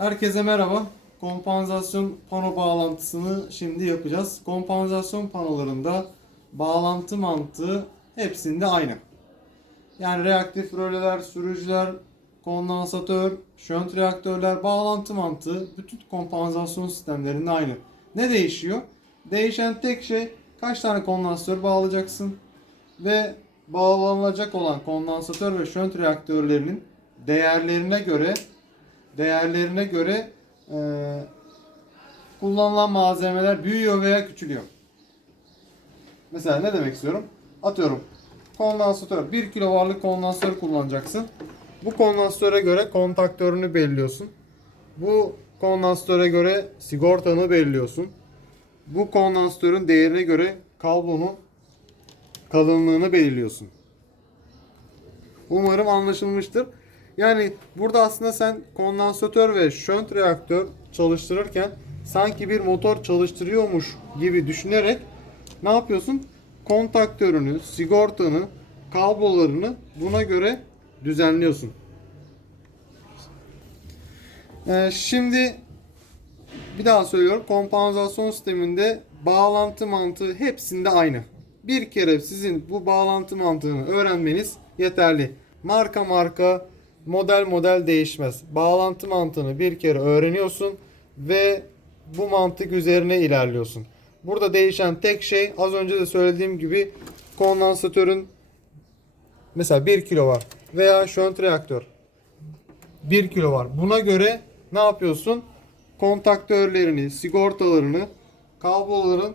Herkese merhaba. Kompansasyon pano bağlantısını şimdi yapacağız. Kompansasyon panolarında bağlantı mantığı hepsinde aynı. Yani reaktif röleler, sürücüler, kondansatör, şönt reaktörler bağlantı mantığı bütün kompansasyon sistemlerinde aynı. Ne değişiyor? Değişen tek şey kaç tane kondansatör bağlayacaksın ve bağlanacak olan kondansatör ve şönt reaktörlerinin değerlerine göre değerlerine göre e, kullanılan malzemeler büyüyor veya küçülüyor. Mesela ne demek istiyorum? Atıyorum kondansatör 1 kW'lık kondansatör kullanacaksın. Bu kondansatöre göre kontaktörünü belirliyorsun. Bu kondansatöre göre sigortanı belirliyorsun. Bu kondansatörün değerine göre kablonun kalınlığını belirliyorsun. Umarım anlaşılmıştır. Yani burada aslında sen kondansatör ve şönt reaktör çalıştırırken sanki bir motor çalıştırıyormuş gibi düşünerek ne yapıyorsun? Kontaktörünü, sigortanı, kablolarını buna göre düzenliyorsun. Ee, şimdi bir daha söylüyorum. Kompansasyon sisteminde bağlantı mantığı hepsinde aynı. Bir kere sizin bu bağlantı mantığını öğrenmeniz yeterli. Marka marka, model model değişmez. Bağlantı mantığını bir kere öğreniyorsun ve bu mantık üzerine ilerliyorsun. Burada değişen tek şey az önce de söylediğim gibi kondansatörün mesela 1 kilo var veya şönt reaktör 1 kilo var. Buna göre ne yapıyorsun? Kontaktörlerini, sigortalarını, kabloların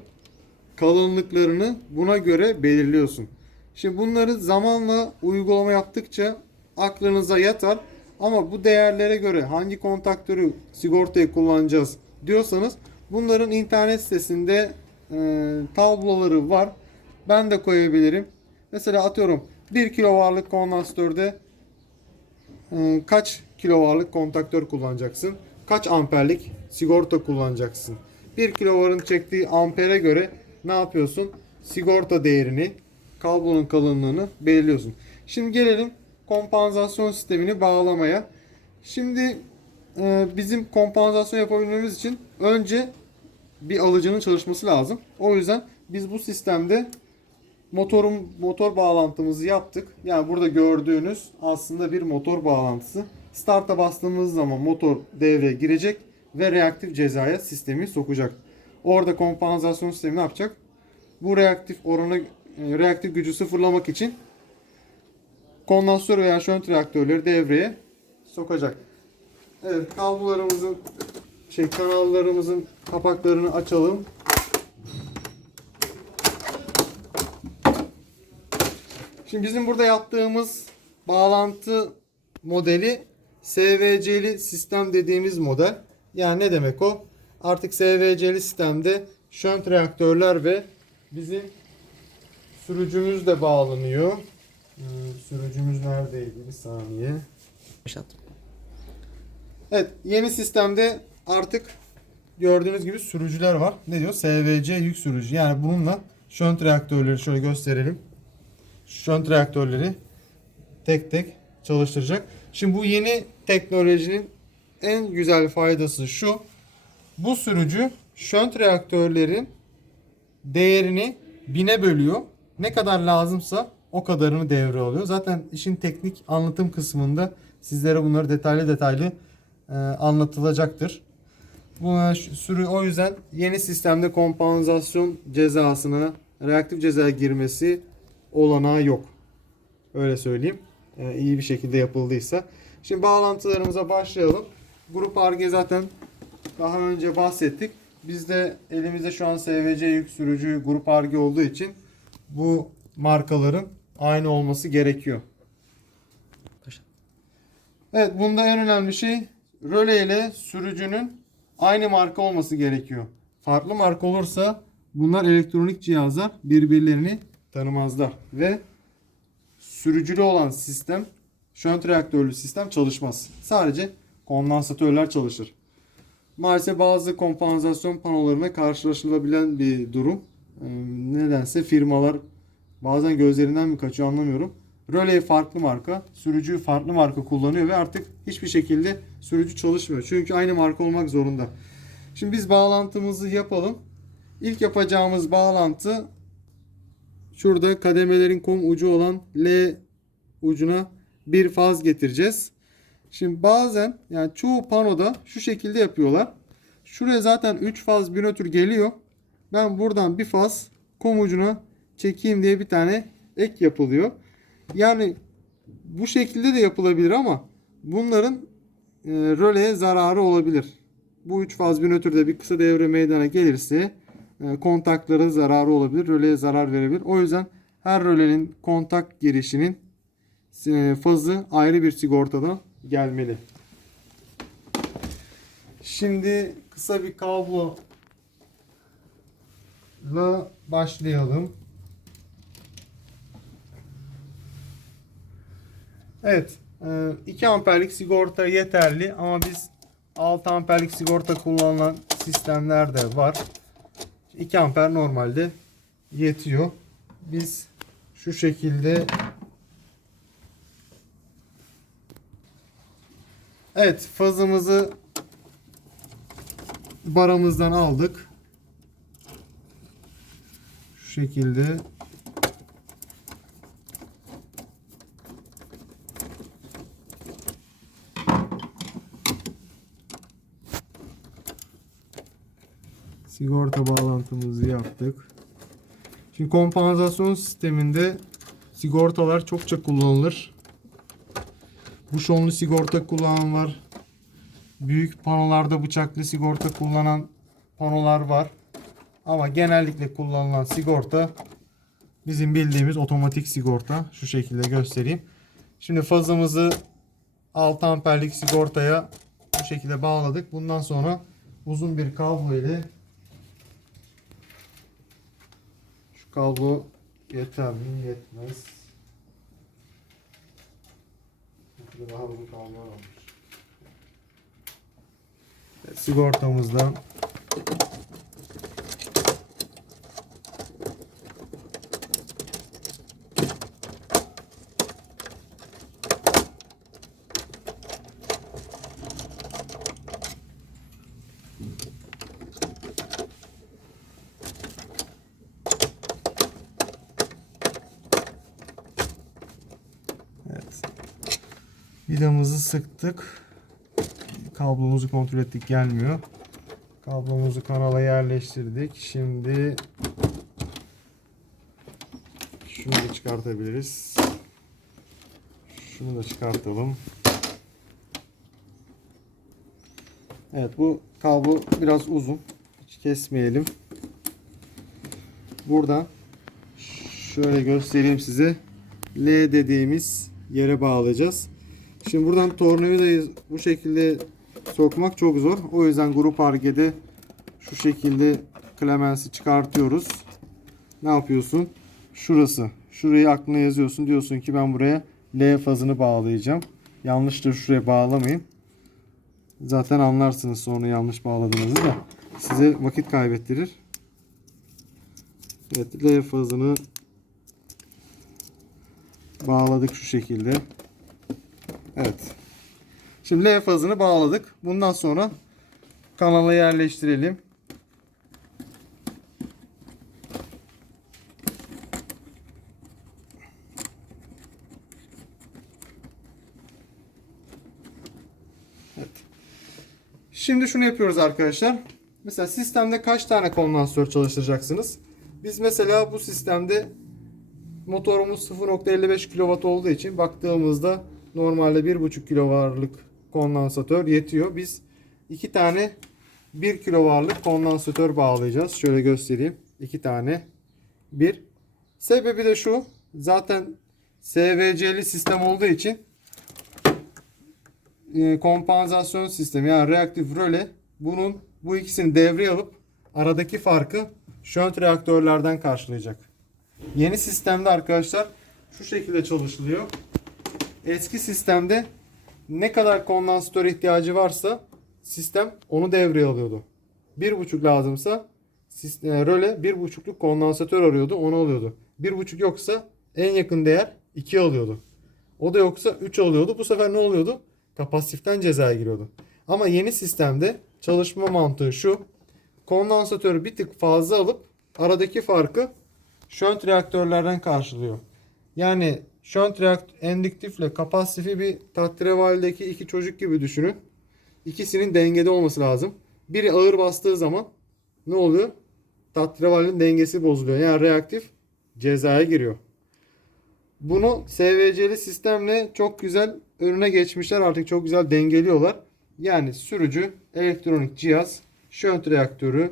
kalınlıklarını buna göre belirliyorsun. Şimdi bunları zamanla uygulama yaptıkça aklınıza yatar. Ama bu değerlere göre hangi kontaktörü sigortaya kullanacağız diyorsanız bunların internet sitesinde e, tabloları var. Ben de koyabilirim. Mesela atıyorum 1 kW'lık kondansatörde e, kaç kW'lık kontaktör kullanacaksın? Kaç amperlik sigorta kullanacaksın? 1 kW'ın çektiği ampere göre ne yapıyorsun? Sigorta değerini, kablonun kalınlığını belirliyorsun. Şimdi gelelim kompansasyon sistemini bağlamaya. Şimdi e, bizim kompansasyon yapabilmemiz için önce bir alıcının çalışması lazım. O yüzden biz bu sistemde motorun motor bağlantımızı yaptık. Yani burada gördüğünüz aslında bir motor bağlantısı. Start'a bastığımız zaman motor devreye girecek ve reaktif cezaya sistemi sokacak. Orada kompansasyon sistemi ne yapacak? Bu reaktif oranı e, reaktif gücü sıfırlamak için kondansatör veya şönt reaktörleri devreye sokacak. Evet, kablolarımızın şey kanallarımızın kapaklarını açalım. Şimdi bizim burada yaptığımız bağlantı modeli SVC'li sistem dediğimiz model. Yani ne demek o? Artık SVC'li sistemde şönt reaktörler ve bizim sürücümüz de bağlanıyor. Ee, sürücümüz neredeydi? Bir saniye. Başlat. Evet yeni sistemde artık gördüğünüz gibi sürücüler var. Ne diyor? SVC yük sürücü. Yani bununla şönt reaktörleri şöyle gösterelim. Şönt reaktörleri tek tek çalıştıracak. Şimdi bu yeni teknolojinin en güzel faydası şu. Bu sürücü şönt reaktörlerin değerini bine bölüyor. Ne kadar lazımsa o kadarını devre alıyor. Zaten işin teknik anlatım kısmında sizlere bunları detaylı detaylı e, anlatılacaktır. Bu e, sürü o yüzden yeni sistemde kompansasyon cezasına reaktif ceza girmesi olanağı yok. Öyle söyleyeyim. E, iyi bir şekilde yapıldıysa. Şimdi bağlantılarımıza başlayalım. Grup ARGE zaten daha önce bahsettik. Bizde elimizde şu an SVC yük sürücü grup ARGE olduğu için bu markaların aynı olması gerekiyor. Evet bunda en önemli şey röle ile sürücünün aynı marka olması gerekiyor. Farklı marka olursa bunlar elektronik cihazlar birbirlerini tanımazlar ve sürücülü olan sistem şönt reaktörlü sistem çalışmaz. Sadece kondansatörler çalışır. Maalesef bazı kompansasyon panolarına karşılaşılabilen bir durum. Ee, Nedense firmalar bazen gözlerinden mi kaçıyor anlamıyorum. Röle farklı marka, sürücü farklı marka kullanıyor ve artık hiçbir şekilde sürücü çalışmıyor. Çünkü aynı marka olmak zorunda. Şimdi biz bağlantımızı yapalım. İlk yapacağımız bağlantı şurada kademelerin kom ucu olan L ucuna bir faz getireceğiz. Şimdi bazen yani çoğu panoda şu şekilde yapıyorlar. Şuraya zaten 3 faz bir nötr geliyor. Ben buradan bir faz kom ucuna çekeyim diye bir tane ek yapılıyor. Yani bu şekilde de yapılabilir ama bunların e, röleye zararı olabilir. Bu 3 faz bir nötrde bir kısa devre meydana gelirse e, kontakların zararı olabilir. Röleye zarar verebilir. O yüzden her rölenin kontak girişinin e, fazı ayrı bir sigortadan gelmeli. Şimdi kısa bir kablo la başlayalım. Evet. e, 2 amperlik sigorta yeterli ama biz 6 amperlik sigorta kullanılan sistemler de var. 2 amper normalde yetiyor. Biz şu şekilde Evet fazımızı baramızdan aldık. Şu şekilde sigorta bağlantımızı yaptık. Şimdi kompansasyon sisteminde sigortalar çokça kullanılır. Bu şonlu sigorta kullanan var. Büyük panolarda bıçaklı sigorta kullanan panolar var. Ama genellikle kullanılan sigorta bizim bildiğimiz otomatik sigorta. Şu şekilde göstereyim. Şimdi fazımızı 6 amperlik sigortaya bu şekilde bağladık. Bundan sonra uzun bir kablo ile şu kablo yeter mi? Yetmez. Daha kablolar olmuş. Evet, sigortamızdan Vidamızı sıktık. Kablomuzu kontrol ettik gelmiyor. Kablomuzu kanala yerleştirdik. Şimdi şunu da çıkartabiliriz. Şunu da çıkartalım. Evet bu kablo biraz uzun. Hiç kesmeyelim. Buradan şöyle göstereyim size. L dediğimiz yere bağlayacağız. Şimdi buradan tornavidayı bu şekilde sokmak çok zor. O yüzden grup hargede şu şekilde klemensi çıkartıyoruz. Ne yapıyorsun? Şurası. Şurayı aklına yazıyorsun. Diyorsun ki ben buraya L fazını bağlayacağım. Yanlıştır şuraya bağlamayın. Zaten anlarsınız sonra yanlış bağladığınızı da. Size vakit kaybettirir. Evet L fazını bağladık şu şekilde. Evet. Şimdi L fazını bağladık. Bundan sonra kanala yerleştirelim. Evet. Şimdi şunu yapıyoruz arkadaşlar. Mesela sistemde kaç tane kondansatör çalıştıracaksınız? Biz mesela bu sistemde motorumuz 0.55 kW olduğu için baktığımızda normalde 1.5 kW'lık kondansatör yetiyor. Biz iki tane 1 kW'lık kondansatör bağlayacağız. Şöyle göstereyim. iki tane. Bir. Sebebi de şu. Zaten SVC'li sistem olduğu için e, kompansasyon sistemi yani reaktif röle bunun bu ikisini devreye alıp aradaki farkı şönt reaktörlerden karşılayacak. Yeni sistemde arkadaşlar şu şekilde çalışılıyor. Eski sistemde ne kadar kondansatör ihtiyacı varsa sistem onu devreye alıyordu. 1.5 lazımsa sistem, röle 1.5'luk kondansatör arıyordu onu alıyordu. 1.5 yoksa en yakın değer 2 alıyordu. O da yoksa 3 alıyordu. Bu sefer ne oluyordu? Kapasitiften cezaya giriyordu. Ama yeni sistemde çalışma mantığı şu. Kondansatörü bir tık fazla alıp aradaki farkı şönt reaktörlerden karşılıyor. Yani reaktör endüktifle kapasitifi bir tahterevalideki iki çocuk gibi düşünün. İkisinin dengede olması lazım. Biri ağır bastığı zaman ne oluyor? Tahterevalinin dengesi bozuluyor. Yani reaktif cezaya giriyor. Bunu SVC'li sistemle çok güzel önüne geçmişler. Artık çok güzel dengeliyorlar. Yani sürücü, elektronik cihaz, şönt reaktörü,